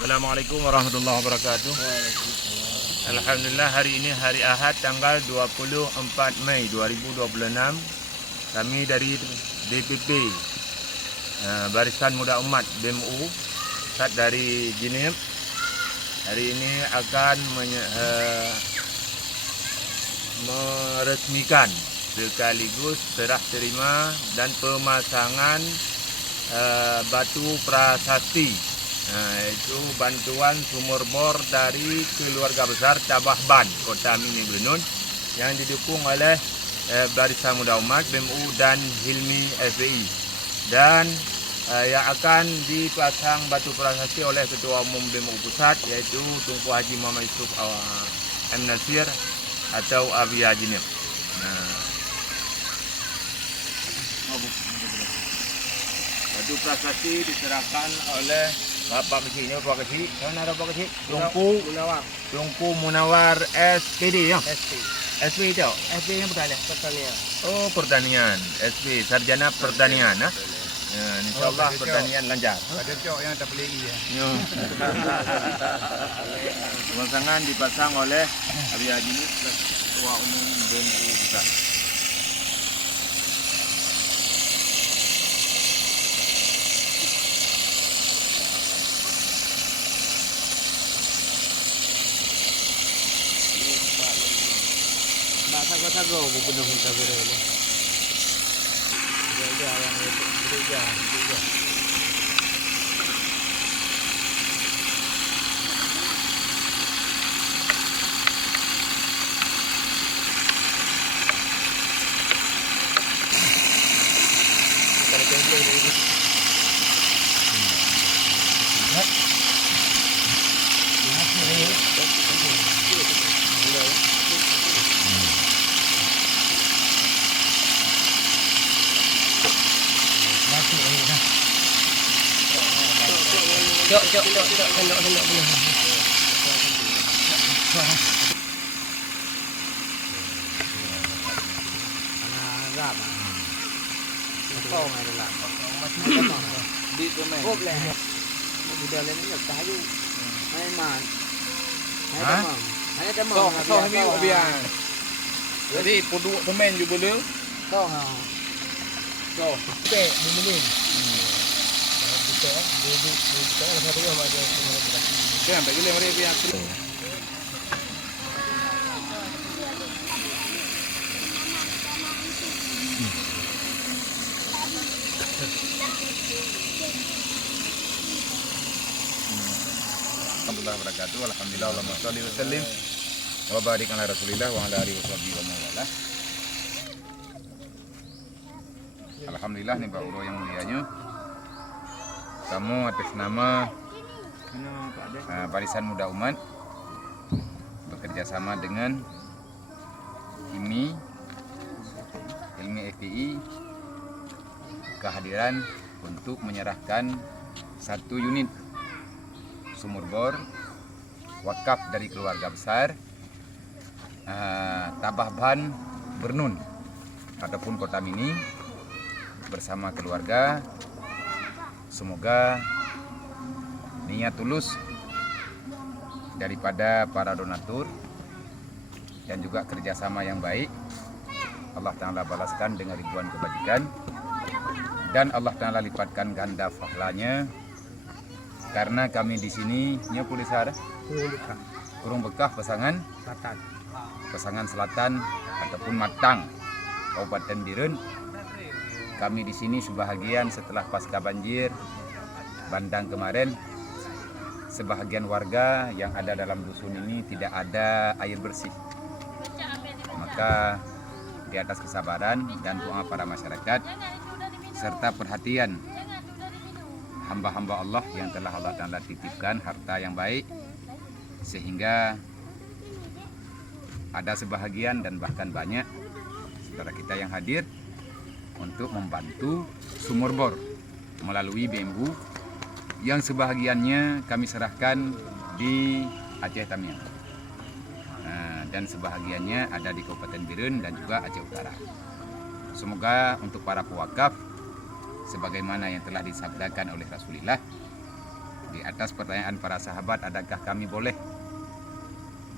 Assalamualaikum warahmatullahi wabarakatuh. Alhamdulillah, hari ini hari Ahad tanggal 24 Mei 2026. Kami dari DPP Barisan Muda Umat BMU Pusat dari Jinib hari ini akan meresmikan sekaligus serah terima dan pemasangan batu prasasti, itu bantuan sumur bor dari keluarga besar Tabah Ban Kota Mini Benun yang didukung oleh Barisan Muda Umat BMU dan Hilmi FPI, dan yang akan dipasang batu prasasti oleh Ketua Umum BMU Pusat, yaitu Tunku Haji Muhammad Yusuf M. Nasir atau Abi Jinib. Batu prasasti diserahkan oleh Bapak Kecil, Bapak Kecil, mana ada Bapak Kecil? Tunku Munawar SPD ya? SP itu? SP yang pertanian. Oh, pertanian. SP, Sarjana Pertanian. InsyaAllah pertanian lancar. Ada cok yang tak boleh ya. Pemasangan dipasang oleh Abi Jinib, Ketua Umum BMU Pusat. Sago penuh kita beri. Dia yang bekerja. Cok, hendak. Rap. Kau ada lah. Masih ada. Di komen. Boleh. Sudah lain ni tahu. Memang. Hanya demam. Kau hamil biar. Jadi produk pemain juga boleh. Kau. Pek mungkin. Sampai gila mereka yang Alhamdulillah wabarakatuh. Alhamdulillah, Allahumma sholli wa sallim wa barik ala Rasulillah wa ala alihi washabbihi wa mawalah. Alhamdulillah nih Pak Uro yang mulianya, kamu atas nama Barisan Muda Umat bekerja sama dengan Hilmi FPI kehadiran untuk menyerahkan 1 unit sumur bor wakaf dari keluarga besar Tabah Ban Bernun ataupun Kota Mini bersama keluarga. Semoga niat tulus daripada para donatur dan juga kerjasama yang baik Allah Ta'ala balaskan dengan ribuan kebajikan, dan Allah Ta'ala lipatkan ganda pahalanya, karena kami di sini Pulisar Kurung Bekah Pasangan Selatan ataupun Matang Kabupaten Birun. Kami di sini sebahagian setelah pasca banjir bandang kemarin, sebahagian warga yang ada dalam dusun ini tidak ada air bersih. Maka di atas kesabaran dan doa para masyarakat serta perhatian hamba-hamba Allah yang telah Allah Ta'ala titipkan harta yang baik, sehingga ada sebahagian dan bahkan banyak saudara kita yang hadir untuk membantu sumur bor melalui BMU yang sebahagiannya kami serahkan di Aceh Tamiang, dan sebahagiannya ada di Kabupaten Birun dan juga Aceh Utara. Semoga untuk para pewakaf sebagaimana yang telah disabdakan oleh Rasulullah, di atas pertanyaan para sahabat, adakah kami boleh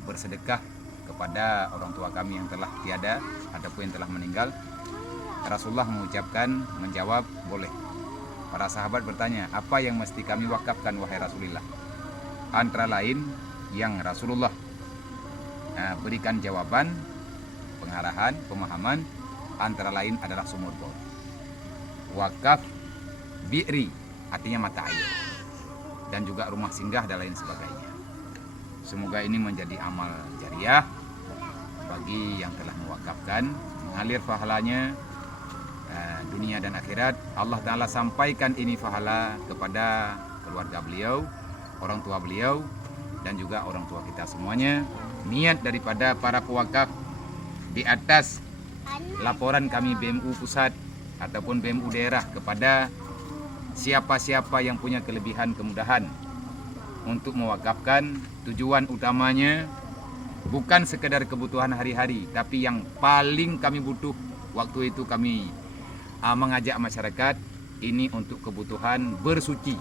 bersedekah kepada orang tua kami yang telah tiada ataupun yang telah meninggal? Rasulullah menjawab boleh. Para sahabat bertanya, apa yang mesti kami wakafkan wahai Rasulullah? Antara lain yang Rasulullah berikan jawaban, pengarahan, pemahaman, antara lain adalah sumur bor. Wakaf bi'ri artinya mata air, dan juga rumah singgah dan lain sebagainya. Semoga ini menjadi amal jariah bagi yang telah mewakafkan, mengalir pahalanya dunia dan akhirat. Allah Ta'ala sampaikan ini pahala kepada keluarga beliau, orang tua beliau, dan juga orang tua kita semuanya. Niat daripada para pewakaf di atas laporan kami BMU Pusat ataupun BMU daerah kepada siapa-siapa yang punya kelebihan kemudahan untuk mewakafkan, tujuan utamanya bukan sekedar kebutuhan hari-hari, tapi yang paling kami butuh waktu itu kami mengajak masyarakat ini untuk kebutuhan bersuci.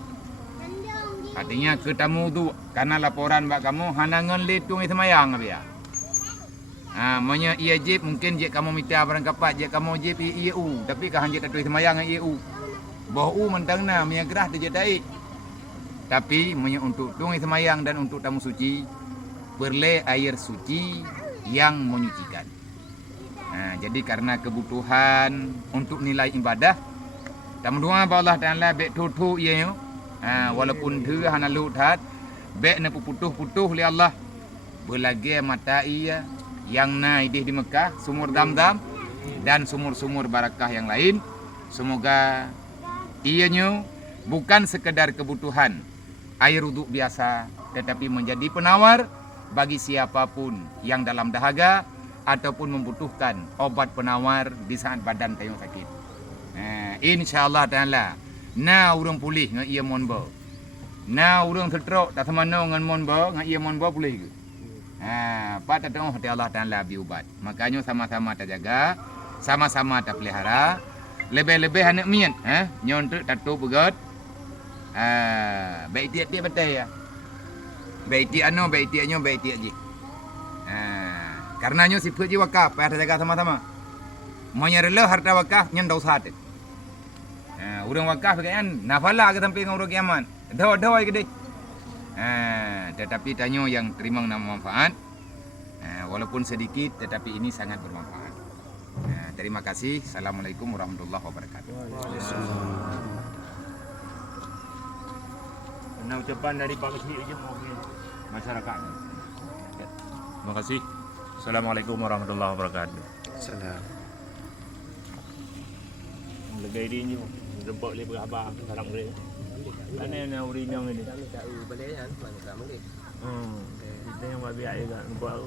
Artinya ketamu tu karena laporan bak kamu hanangan letung semayang dia. Manya ia jip mungkin jip kamu minta barang kapat jip kamu jip IEU tapi kah hanjit tak tulis semayang IEU. Bahu mentangna menya gerah tu je taik. Tapi menya untuk tungai semayang dan untuk tamu suci perle air suci yang menyucikan. Jadi karena kebutuhan untuk nilai ibadah tamu doa Allah Taala bek tutu ieu walaupun dia hana lutat bek na putuh-putuh li Allah belage mata ia yang naidih di Mekah, sumur Dam-Dam dan sumur-sumur barakah yang lain. Semoga ianya bukan sekedar kebutuhan air wuduk biasa, tetapi menjadi penawar bagi siapapun yang dalam dahaga ataupun membutuhkan obat penawar di saat badan tayung sakit. InsyaAllah Ta'ala na urang pulih dengan ia monbo, na urang tertrok tak semana dengan monbo dengan ia monbo pulih ke. Pada doa hati Allah Ta'ala biubat. Makanya sama-sama terjaga, sama-sama terpelihara. Lebih-lebih anak mian, nyontek tatu begot. Baik tiap-tiap betul ya. Baik tiap baik tiap je. Karenanya sifat je wakaf, payah terjaga sama-sama. Menyerlah harta wakaf nyen dosa tu. Urang wakaf kan nafala ke sampai dengan urang kiamat. Doa-doa ke deh. Tetapi tanya yang terima nama manfaat, walaupun sedikit tetapi ini sangat bermanfaat. Terima kasih. Assalamualaikum warahmatullahi wabarakatuh. Nah, ucapan dari Pak Mesni aja mewakili masyarakat. Terima kasih. Assalamualaikum warahmatullahi wabarakatuh. Salam. Legai ini jemput le berabah salam boleh. Mana nak uri nyong ini? Kami tak boleh kan, mana tak boleh. Kita yang babi air kan buat